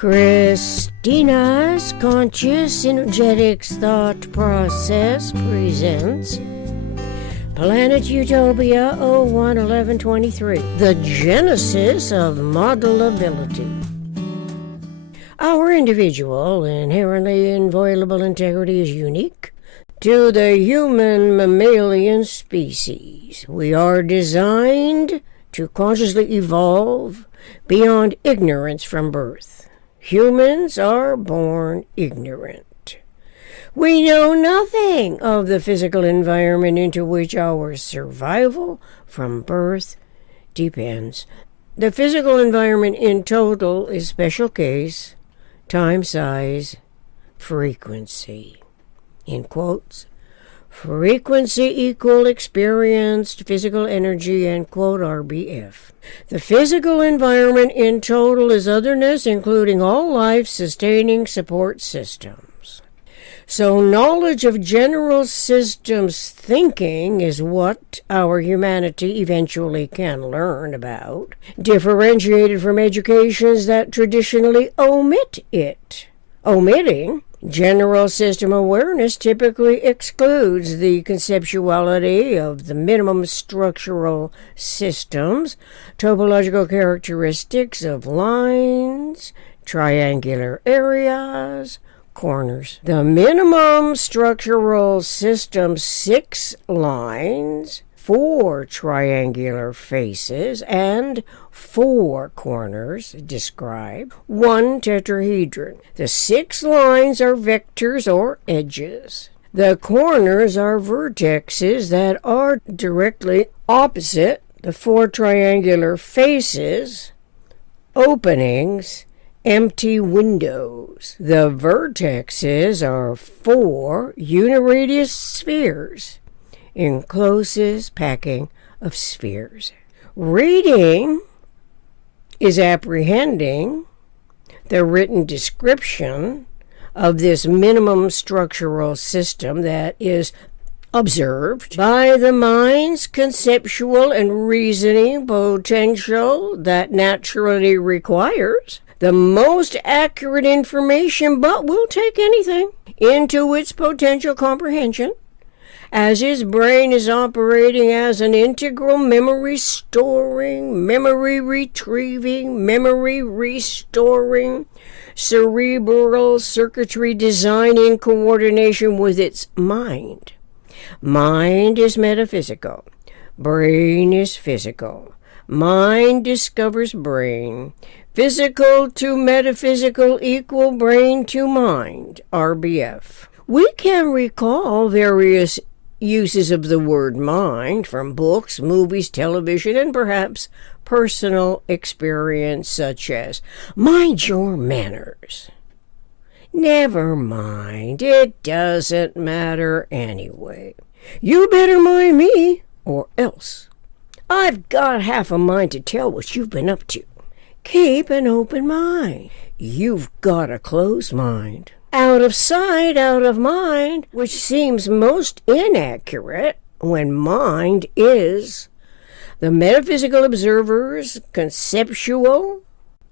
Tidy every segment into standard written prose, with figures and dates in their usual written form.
Christina's Conscious Energetics Thought Process presents Planet Utopia 01-11-23, The Genesis of Modelability. Our individual, inherently inviolable integrity is unique to the human mammalian species. We are designed to consciously evolve beyond ignorance from birth. Humans are born ignorant. We know nothing of the physical environment into which our survival from birth depends. The physical environment in total is special case, time, size, frequency. In quotes, frequency equal experienced physical energy, end quote, RBF. The physical environment in total is otherness, including all life-sustaining support systems. So knowledge of general systems thinking is what our humanity eventually can learn about, differentiated from educations that traditionally omit it. Omitting general system awareness typically excludes the conceptuality of the minimum structural systems, topological characteristics of lines, triangular areas, corners. The minimum structural system 6 lines, 4 triangular faces, and 4 corners describe one tetrahedron. The 6 lines are vectors or edges. The corners are vertexes that are directly opposite the 4 triangular faces, openings, empty windows. The vertexes are 4 uniradius spheres in closest packing of spheres. Reading is apprehending the written description of this minimum structural system that is observed by the mind's conceptual and reasoning potential that naturally requires the most accurate information, but will take anything into its potential comprehension, as his brain is operating as an integral memory storing, memory retrieving, memory restoring, cerebral circuitry design in coordination with its mind. Mind is metaphysical. Brain is physical. Mind discovers brain. Physical to metaphysical equal brain to mind, RBF. We can recall various uses of the word mind from books, movies, television, and perhaps personal experience, such as, mind your manners. Never mind, it doesn't matter anyway. You better mind me, or else. I've got half a mind to tell what you've been up to. Keep an open mind. You've got a closed mind. Out of sight, out of mind, which seems most inaccurate when mind is the metaphysical observer's conceptual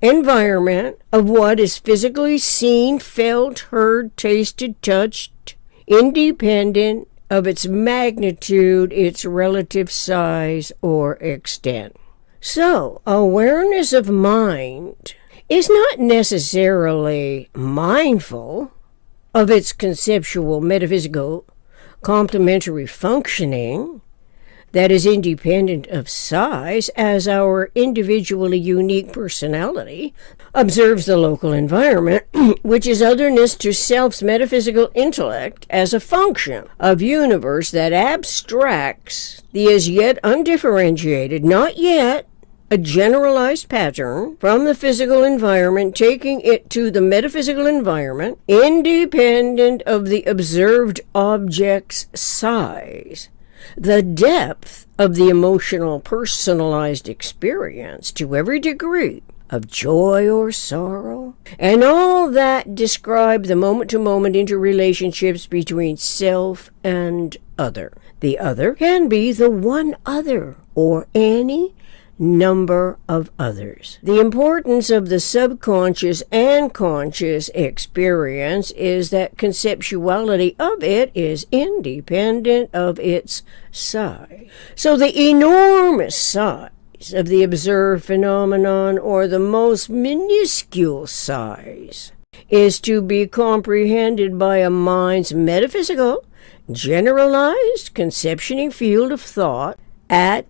environment of what is physically seen, felt, heard, tasted, touched, independent of its magnitude, its relative size, or extent. So, awareness of mind is not necessarily mindful of its conceptual, metaphysical, complementary functioning that is independent of size, as our individually unique personality observes the local environment, which is otherness to self's metaphysical intellect as a function of universe that abstracts the as yet undifferentiated, not yet a generalized pattern from the physical environment, taking it to the metaphysical environment, independent of the observed object's size, the depth of the emotional personalized experience to every degree of joy or sorrow, and all that describe the moment-to-moment interrelationships between self and other. The other can be the one other, or any number of others. The importance of the subconscious and conscious experience is that conceptuality of it is independent of its size. So the enormous size of the observed phenomenon, or the most minuscule size, is to be comprehended by a mind's metaphysical, generalized conceptioning field of thought at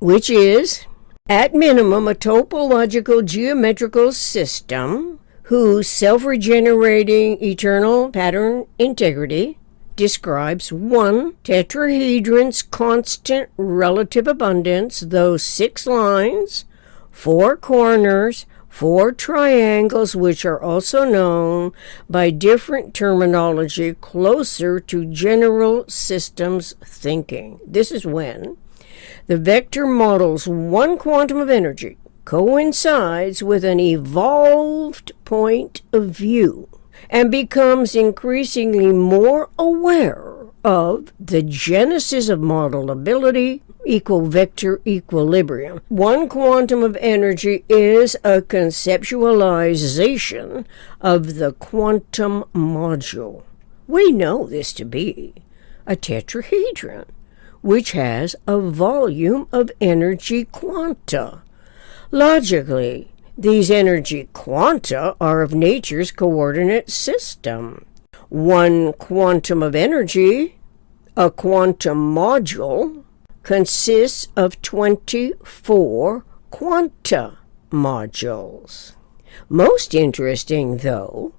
which is, at minimum, a topological geometrical system whose self-regenerating eternal pattern integrity describes one tetrahedron's constant relative abundance, those 6 lines, 4 corners, 4 triangles, which are also known by different terminology closer to general systems thinking. This is when the vector model's one quantum of energy coincides with an evolved point of view and becomes increasingly more aware of the genesis of modelability equal vector equilibrium. One quantum of energy is a conceptualization of the quantum module. We know this to be a tetrahedron, which has a volume of energy quanta. Logically, these energy quanta are of nature's coordinate system. One quantum of energy, a quantum module, consists of 24 quanta modules. Most interesting, though,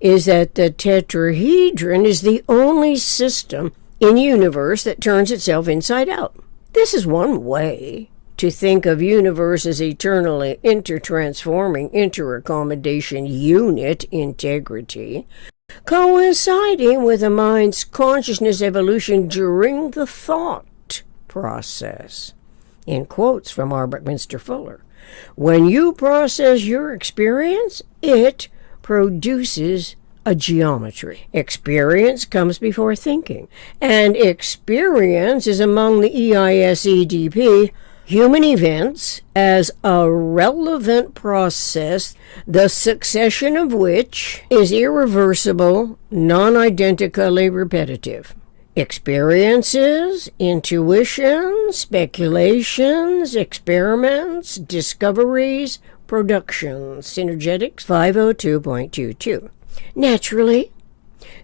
is that the tetrahedron is the only system in universe that turns itself inside out. This is one way to think of universe as eternally intertransforming interaccommodation unit integrity, coinciding with a mind's consciousness evolution during the thought process. In quotes from R. Buckminster Fuller, when you process your experience, it produces a geometry. Experience comes before thinking, and experience is among the EISEDP human events as a relevant process, the succession of which is irreversible, non-identically repetitive. Experiences, intuition, speculations, experiments, discoveries, productions. Synergetics 502.22. Naturally,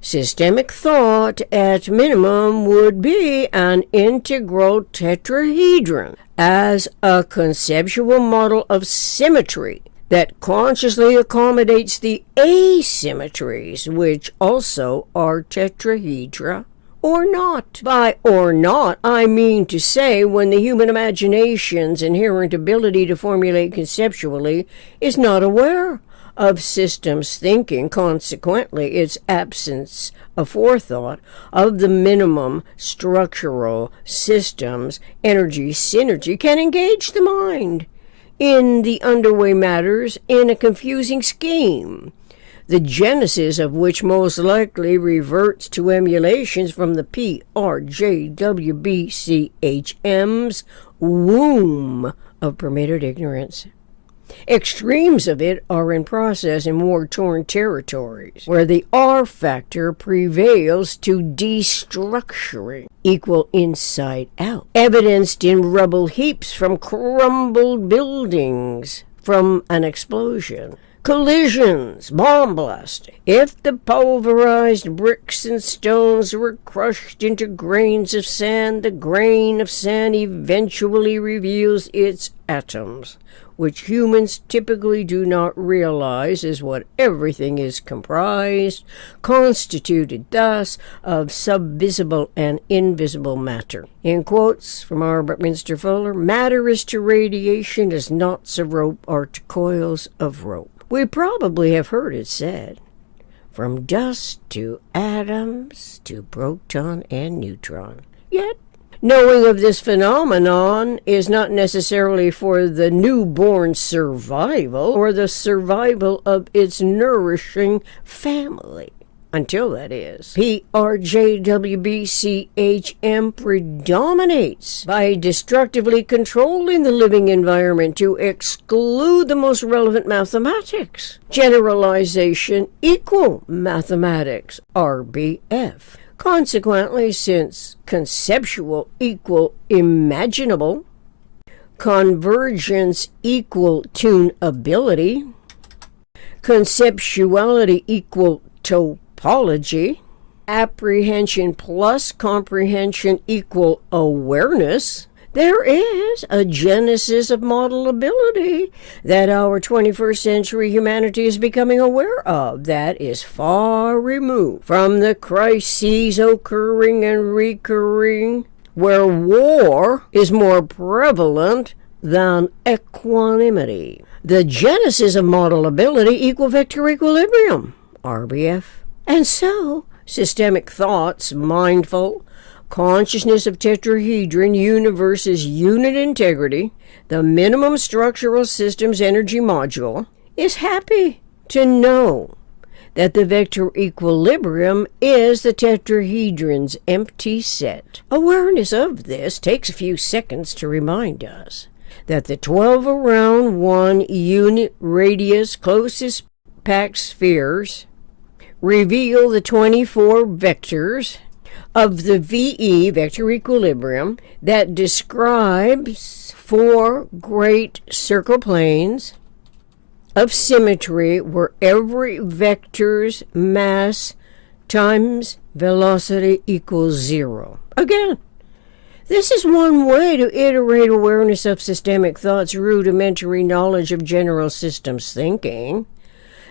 systemic thought at minimum would be an integral tetrahedron as a conceptual model of symmetry that consciously accommodates the asymmetries, which also are tetrahedra or not. By or not, I mean to say when the human imagination's inherent ability to formulate conceptually is not aware of systems thinking, consequently its absence of forethought of the minimum structural systems energy synergy can engage the mind in the underway matters in a confusing scheme, the genesis of which most likely reverts to emulations from the PRJWBCHM's womb of permitted ignorance. Extremes of it are in process in war-torn territories, where the R factor prevails to destructuring, equal inside out, evidenced in rubble heaps from crumbled buildings from an explosion, collisions, bomb blasting. If the pulverized bricks and stones were crushed into grains of sand, the grain of sand eventually reveals its atoms, which humans typically do not realize is what everything is comprised, constituted thus of subvisible and invisible matter. In quotes from R. Buckminster Fuller, matter is to radiation as knots of rope are to coils of rope. We probably have heard it said, from dust to atoms to proton and neutron. Yet, knowing of this phenomenon is not necessarily for the newborn's survival or the survival of its nourishing family. until that is. PRJWBCHM predominates by destructively controlling the living environment to exclude the most relevant mathematics. Generalization equal mathematics, RBF. Consequently, since conceptual equal imaginable, convergence equal tunability, conceptuality equal topology, apprehension plus comprehension equal awareness, there is a genesis of modelability that our 21st century humanity is becoming aware of that is far removed from the crises occurring and recurring, where war is more prevalent than equanimity. The genesis of modelability equal vector equilibrium, RBF. And so, systemic thoughts, mindful, consciousness of tetrahedron universe's unit integrity, the minimum structural systems energy module, is happy to know that the vector equilibrium is the tetrahedron's empty set. Awareness of this takes a few seconds to remind us that the 12 around 1 unit radius closest packed spheres reveal the 24 vectors of the VE, vector equilibrium, that describes 4 great circle planes of symmetry where every vector's mass times velocity equals 0. Again, this is one way to iterate awareness of systemic thought's rudimentary knowledge of general systems thinking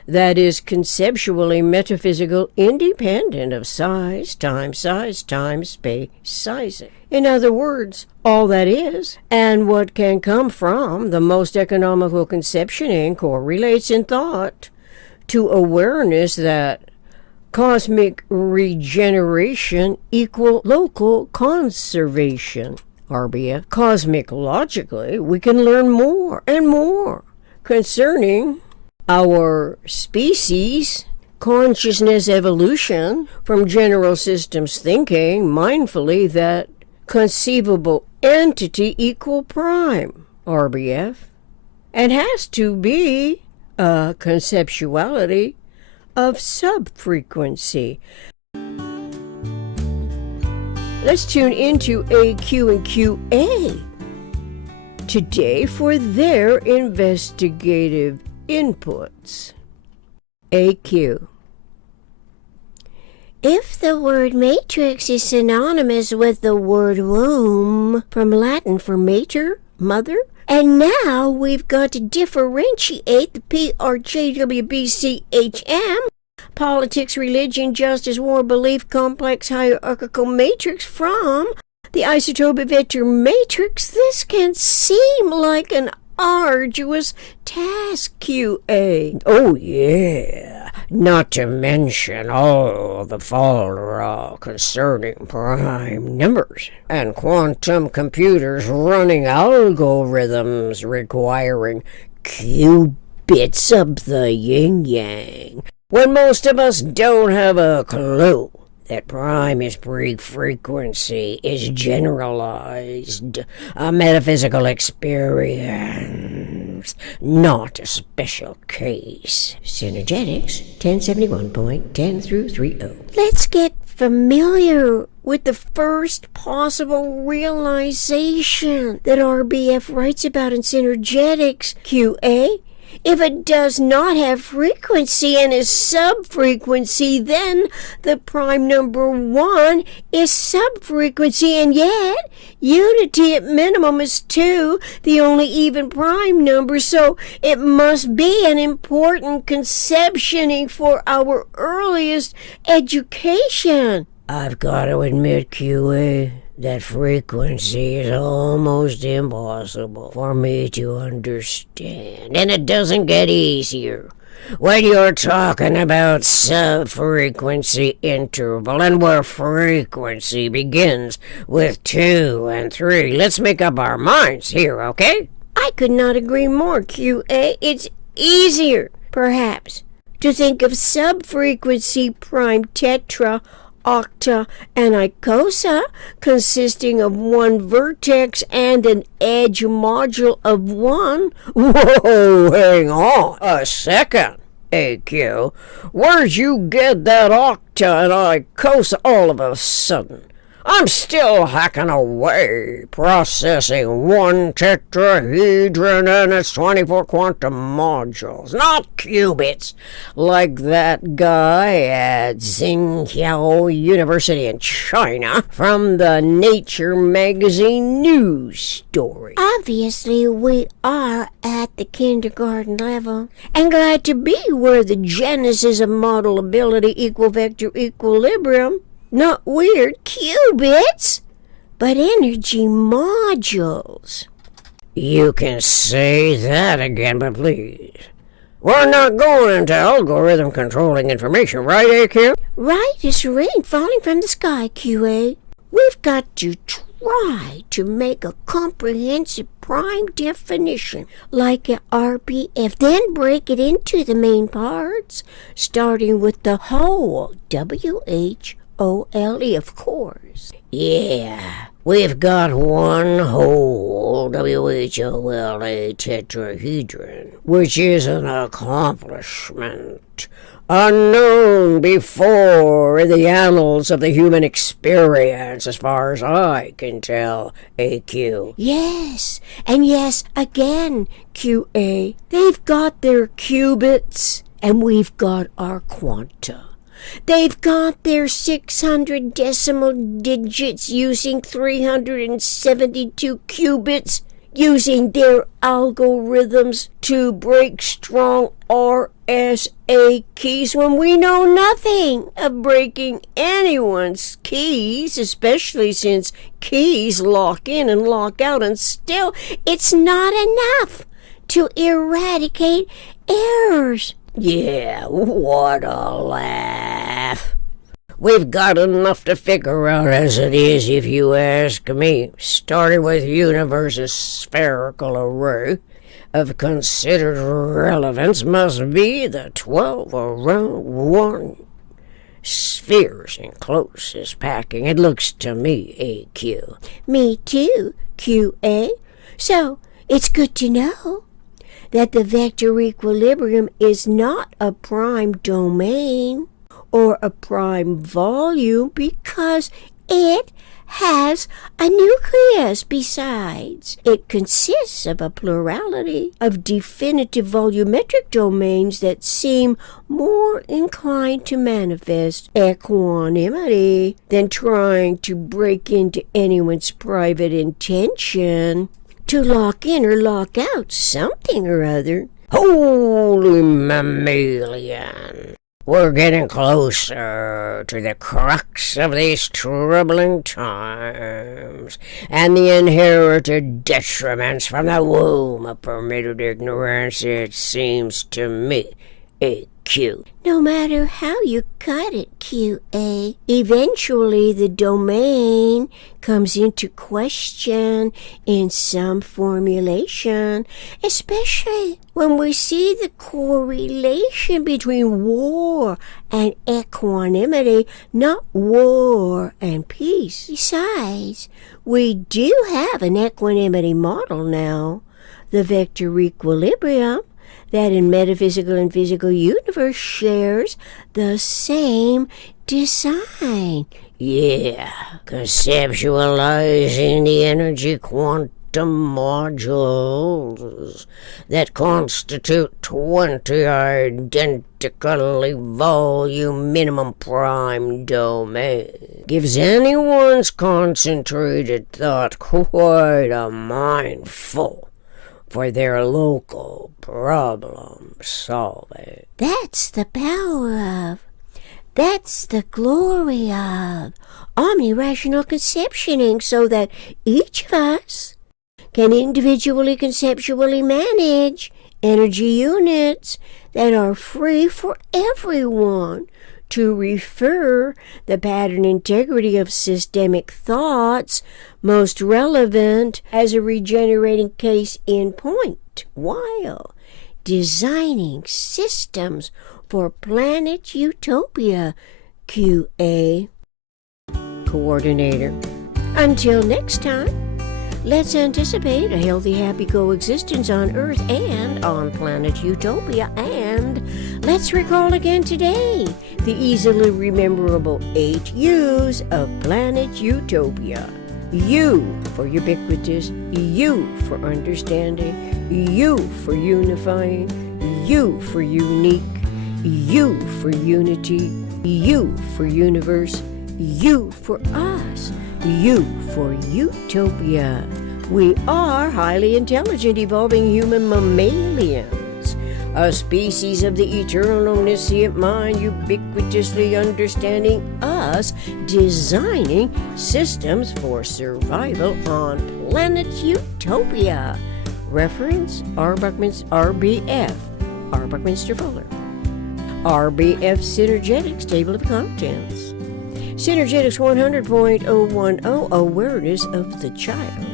that is conceptually metaphysical, independent of size times space sizing. In other words, all that is, and what can come from the most economical conceptioning correlates in thought to awareness that cosmic regeneration equal local conservation, RBF. Cosmic logically, we can learn more and more concerning our species, consciousness evolution from general systems thinking mindfully that conceivable entity equal prime, RBF, and has to be a conceptuality of subfrequency. Let's tune into AQ and QA today for their investigative inputs. AQ. If the word matrix is synonymous with the word womb, from Latin for mater, mother, and now we've got to differentiate the PRJWBCHM, politics, religion, justice, war, belief, complex, hierarchical matrix from the isotopic vector matrix, this can seem like an arduous task, QA. Oh, yeah. Not to mention all the folderol concerning prime numbers and quantum computers running algorithms requiring qubits of the yin-yang, when most of us don't have a clue that prime is pre-frequency, is generalized, a metaphysical experience, not a special case. Synergetics 1071.10 through 30. Let's get familiar with the first possible realization that RBF writes about in Synergetics, QA. If it does not have frequency and is subfrequency, then the prime number 1 is subfrequency, and yet unity at minimum is 2, the only even prime number, so it must be an important conceptioning for our earliest education. I've got to admit, QA, that frequency is almost impossible for me to understand, and it doesn't get easier when you're talking about sub-frequency interval and where frequency begins with 2 and 3. Let's make up our minds here, okay? I could not agree more, QA. It's easier, perhaps, to think of subfrequency prime tetra, octa, and icosa consisting of one vertex and an edge module of one. Whoa, hang on a second, AQ. Where'd you get that octa and icosa all of a sudden? I'm still hacking away, processing one tetrahedron and its 24 quantum modules, not qubits, like that guy at Xinjiao University in China from the Nature magazine news story. Obviously, we are at the kindergarten level, and glad to be where the genesis of modelability equal vector equilibrium. Not weird qubits, but energy modules. You can say that again, but please. We're not going to algorithm controlling information, right, AQ? Right as rain falling from the sky, QA. We've got to try to make a comprehensive prime definition like an RPF, then break it into the main parts, starting with the whole, WHOLE, of course. Yeah, we've got one whole WHOLE tetrahedron, which is an accomplishment unknown before in the annals of the human experience, as far as I can tell, AQ. Yes, and yes again, QA. They've got their qubits, and we've got our quanta. They've got their 600 decimal digits using 372 qubits, using their algorithms to break strong RSA keys when we know nothing of breaking anyone's keys, especially since keys lock in and lock out, and still it's not enough to eradicate errors. Yeah, what a laugh. We've got enough to figure out as it is, if you ask me. Starting with universe's spherical array of considered relevance must be the 12 around 1 spheres in closest packing. It looks to me, AQ. Me too, QA. So, it's good to know that the vector equilibrium is not a prime domain or a prime volume because it has a nucleus besides. It consists of a plurality of definitive volumetric domains that seem more inclined to manifest equanimity than trying to break into anyone's private intention to lock in or lock out something or other. Holy mammalian! We're getting closer to the crux of these troubling times and the inherited detriments from the womb of permitted ignorance, it seems to me, AQ. No matter how you cut it, QA, eventually the domain comes into question in some formulation, especially when we see the correlation between war and equanimity, not war and peace. Besides, we do have an equanimity model now, the vector equilibrium, that in metaphysical and physical universe shares the same design. Yeah, conceptualizing the energy quantum modules that constitute 20 identically volume minimum prime domain gives anyone's concentrated thought quite a mindful for their local problem solving. That's the power of, that's the glory of omni-rational conceptioning, so that each of us can individually conceptually manage energy units that are free for everyone to refer the pattern integrity of systemic thoughts most relevant as a regenerating case in point, while designing systems for planet Utopia, QA. Coordinator. Until next time, let's anticipate a healthy, happy coexistence on Earth and on planet Utopia, and let's recall again today the easily rememberable 8 U's of planet Utopia. U for ubiquitous, U for understanding, U for unifying, U for unique, U for unity, U for universe, U for us, U for Utopia. We are highly intelligent, evolving human mammalians, a species of the eternal omniscient mind, ubiquitously understanding us, designing systems for survival on planet Utopia. Reference RBF, R. Buckminster Fuller. RBF Synergetics Table of Contents. Synergetics 100.010, Awareness of the Child.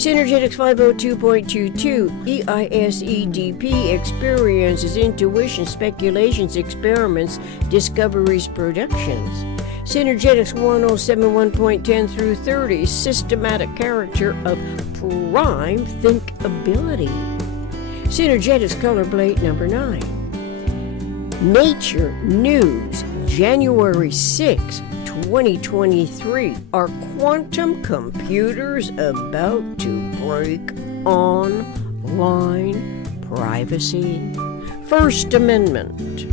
Synergetics 502.22, EISEDP, Experiences, Intuition, Speculations, Experiments, Discoveries, Productions. Synergetics 1071.10 through 30, Systematic Character of Prime Thinkability. Synergetics Color Plate number 9. Nature News, January 6, 2023. Are quantum computers about to break online privacy? First Amendment.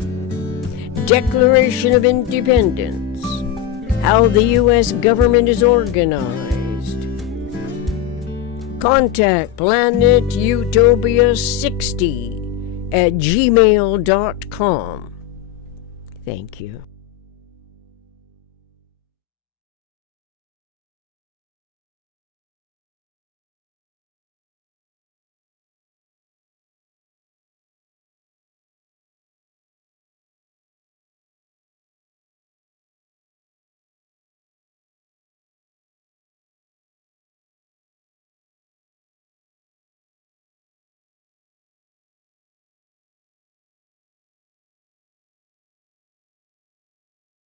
Declaration of Independence. How the U.S. government is organized. Contact planetutopia60 at gmail.com. Thank you.